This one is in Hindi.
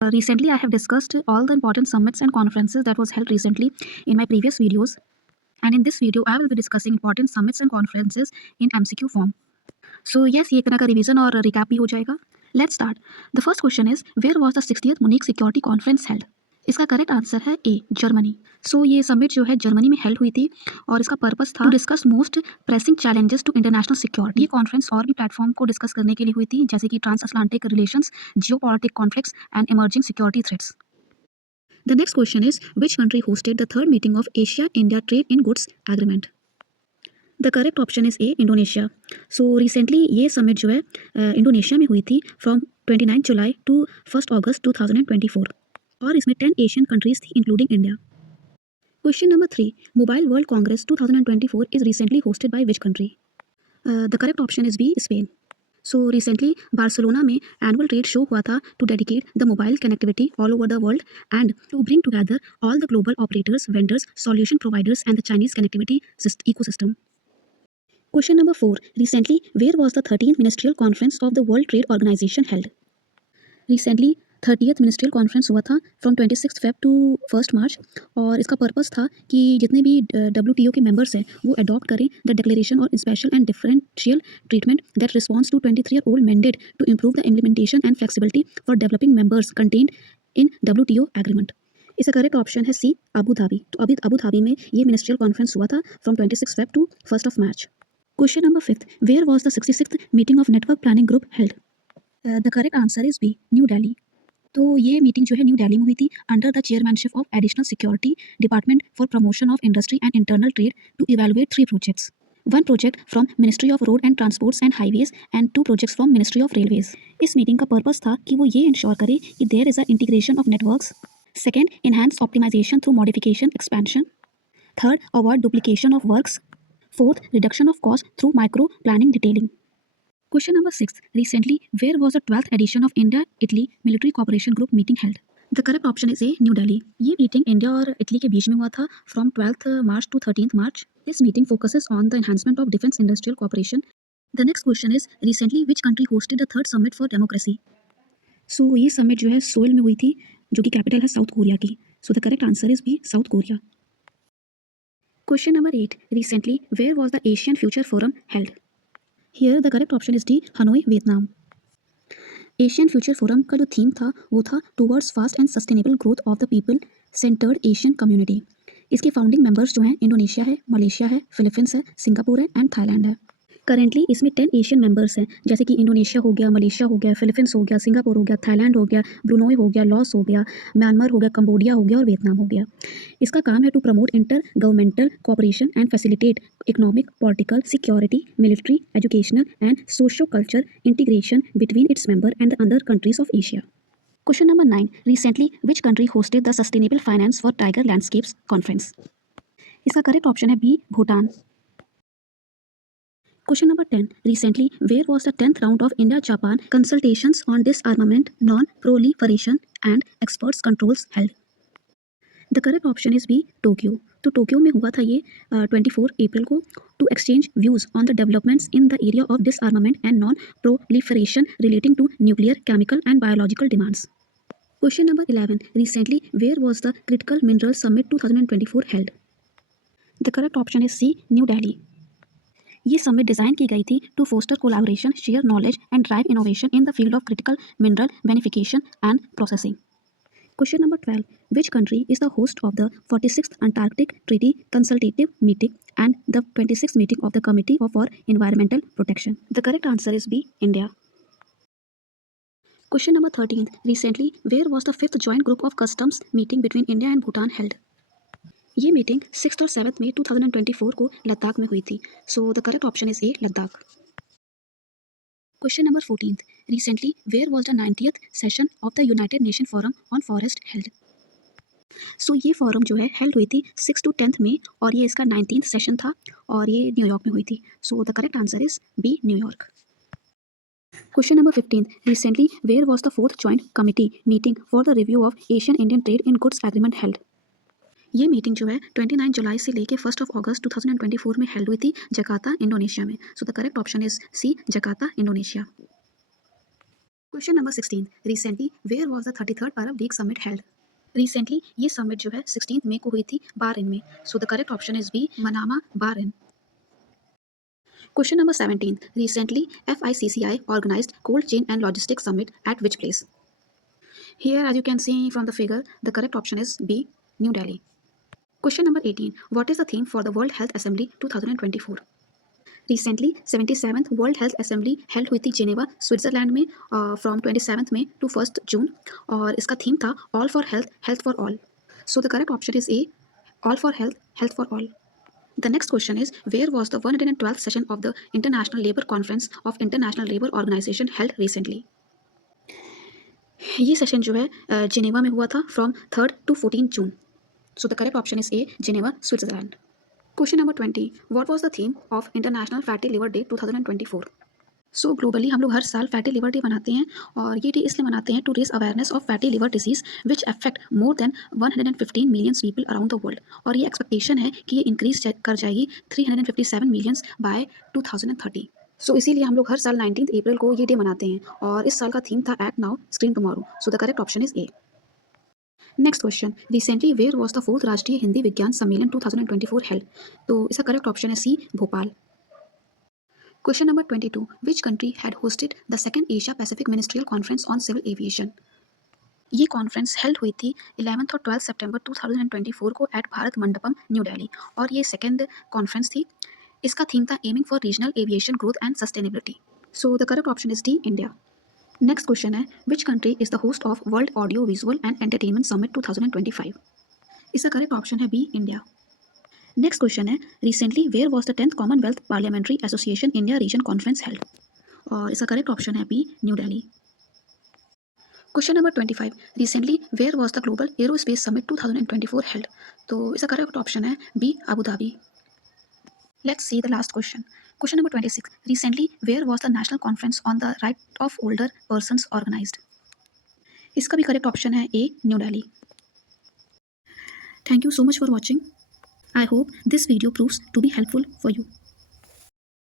Recently, I have discussed all the important summits and conferences that was held recently in my previous videos. And in this video, I will be discussing important summits and conferences in MCQ form. So yes, ये एक तरह का रिवीजन और रिकैप भी हो जाएगा. Let's start. The first question is, where was the 60th Munich Security Conference held? इसका करेक्ट आंसर है ए, जर्मनी. सो ये समिट जो है जर्मनी में हेल्ड हुई थी और इसका पर्पस था to discuss most pressing challenges to international security. ये कॉन्फ्रेंस और भी प्लेटफॉर्म को डिस्कस करने के लिए हुई थी, जैसे कि transatlantic relations, geopolitic conflicts and emerging security threats. The next question is, which country hosted the third meeting of Asia-India Trade in Goods Agreement? The correct option is A, Indonesia. So recently ये समिट जो है इंडोनेशिया में हुई थी फ्रॉम 29 जुलाई टू 1 अगस्त 2024 और इसमें 10 एशियन कंट्रीज थी including India. Question number 3, mobile world congress 2024 is recently hosted by which country? The correct option is B, Spain. So recently Barcelona में एनुअल ट्रेड शो हुआ था to dedicate the mobile connectivity all over the world and to bring together all the global operators, vendors, solution providers and the Chinese connectivity ecosystem. Question number 4. Recently, where was the 13th Ministerial Conference of the World Trade Organization held? Recently, 30th Ministerial Conference हुआ था from 26 Feb to 1 March और इसका पर्पस था कि जितने भी WTO के मेंबर्स हैं वो अडॉप्ट करें द डिक्लेरेशन और special and differential treatment that response to 23-year-old mandate to improve the implementation and flexibility for developing members contained in WTO agreement. इसका करेक्ट ऑप्शन है सी, अबू धाबी. तो अभी अबू धाबी में ये मिनिस्ट्रियल कॉन्फ्रेंस हुआ था from 26 Feb to 1 March. Question number 5. Where was the 66th meeting of Network Planning Group held? The correct answer is B, New Delhi. तो ये मीटिंग जो है न्यू दिल्ली में हुई थी under the chairmanship of additional security department for promotion of industry and internal trade to evaluate 3 projects. 1 project from ministry of road and transports and highways and 2 projects from ministry of railways. इस मीटिंग का पर्पस था कि वो ये इंश्योर करे कि there is a integration of networks. Second, enhance optimisation through modification expansion. Third, avoid duplication of works. Fourth, reduction of cost through micro planning detailing. Question number 6. Recently, where was the 12th edition of India-Italy Military Cooperation Group meeting held? The correct option is A, New Delhi. ये मीटिंग इंडिया और इटली के बीच में हुआ था from 12th March to 13th March. This meeting focuses on the enhancement of defense industrial cooperation. The next question is, recently which country hosted the third summit for democracy? So ये summit जो है सोल में हुई थी जो कि कैपिटल है साउथ कोरिया की. So the correct answer is B, South Korea. Question number 8. Recently, where was the Asian Future Forum held? Here the correct option is D, Hanoi, Vietnam. Asian future forum का जो थीम था वो था towards fast and sustainable growth of the people centred Asian community. इसके फाउंडिंग मेंबर्स जो हैं इंडोनेशिया है, मलेशिया है, फिलीपींस है, सिंगापुर है एंड थाईलैंड है. करेंटली इसमें 10 एशियन मेंबर्स हैं, जैसे कि इंडोनेशिया हो गया, मलेशिया हो गया, फिलीपींस हो गया, सिंगापुर हो गया, थाईलैंड हो गया, ब्रुनोई हो गया, लॉस हो गया, म्यांमार हो गया, कंबोडिया हो गया और वियतनाम हो गया. इसका काम है to promote intergovernmental cooperation and facilitate economic, political, security, military, educational and socio culture integration between its member and the other countries of Asia. Question number 9. Recently, which country hosted the Sustainable Finance for Tiger Landscapes Conference? इसका करेक्ट ऑप्शन है B, Bhutan. Question number 10. Recently, where was the 10th round of India-Japan consultations on disarmament, non-proliferation and exports controls held? The correct option is B, Tokyo. तो टोक्यो में हुआ था ये 24 अप्रैल को to exchange views on the developments in the area of disarmament and non proliferation relating to nuclear, chemical and biological demands. Question number 11. Recently, where was the Critical Minerals Summit 2024 held? The correct option is C, New Delhi. ये समिट डिज़ाइन की गई थी to foster collaboration, share knowledge and drive innovation in the field of critical mineral beneficiation and processing. Question number 12. Which country is the host of the 46th Antarctic treaty consultative meeting and the 26th meeting of the committee for environmental protection? The correct answer is B, India. Question number 13. Recently, where was the 5th joint group of customs meeting between India and Bhutan held? ये मीटिंग 6 और 7 मई 2024 को लद्दाख में हुई थी. So the correct option is A, Ladakh. Question number 14. Recently, where was the 90th session of the United Nation forum on forest held? So ये फोरम जो है हेल्ड हुई थी 6 to 10 मई और ये इसका 19th सेशन था और ये न्यूयॉर्क में हुई थी. So the correct answer is B, New York. Question number 15. Recently, where was the 4th joint committee meeting for the review of Asian Indian Trade in Goods Agreement held? ये मीटिंग जो है 29 जुलाई से लेके 1 अगस्त 2024 में हेल्ड हुई थी जकार्ता, इंडोनेशिया में. So the correct option is C, Jakarta, Indonesia. Question number 16, recently where was the 33rd Arab League summit held? Recently ये समिट जो है 16 मई को हुई थी बाहरीन में. So the correct option is B, Manama, Bahrain. Question number 17. Recently, FICCI organized Cold Chain and Logistics Summit at which place? Here, as you can see from the figure, the correct option is B, New Delhi. Question number 18. What is the theme for the World Health Assembly 2024? Recently, 77th World Health Assembly held हुई थी जेनेवा, स्विट्जरलैंड में from 27th May to 1st June. और इसका थीम था all for health, health for all. So the correct option is A, all for health, health for all. The next question is, where was the 112th session of the International Labour Conference of International Labour Organization held recently? ये सेशन जो है जिनेवा में हुआ था from 3rd to 14th June. So the correct option is A, Geneva, Switzerland. Question number 20. What was the theme of International Fatty Liver Day 2024? So globally हम लोग हर साल फैटी लिवर डे मनाते हैं और ये डे इसलिए मनाते हैं to raise awareness of fatty liver disease which affect more than 115 millions people around the world. और ये एक्सपेक्टेशन है कि ये इंक्रीज कर जाएगी 357 मिलियंस बाय 2030. सो इसीलिए हम लोग हर साल 19 अप्रैल को ये डे मनाते हैं और इस साल का थीम था act now screen tomorrow. So the correct option is A. Next question, recently where was the 4th Rashtriya Hindi विज्ञान सम्मेलन 2024 हेल्ड? तो इसका करेक्ट ऑप्शन है सी, Bhopal. Question number 22. Which country had hosted the second Asia Pacific Ministerial Conference on Civil Aviation? ये कॉन्फ्रेंस हेल्ड हुई थी 11th और 12th सितंबर 2024 को एट भारत मंडपम, न्यू दिल्ली. और ये सेकेंड कॉन्फ्रेंस थी. इसका थीम था aiming for regional aviation growth and sustainability. So the correct option is D, India. Next question है, which country is the host of world audio visual and entertainment summit 2025? इसका करेक्ट ऑप्शन है बी, इंडिया. नेक्स्ट क्वेश्चन है, recently where was the 10th Commonwealth parliamentary association India region conference held? और इसका करेक्ट ऑप्शन है B, New Delhi. Question number 25. Recently where was the global aerospace summit 2024 held? तो इसका करेक्ट ऑप्शन है B, Abu Dhabi. Let's see the last question. Question number 26. Recently where was the national conference on the right of older persons organized? इसका भी करेक्ट ऑप्शन है A, New Delhi. Thank you so much for watching. I hope this video proves to be helpful for you.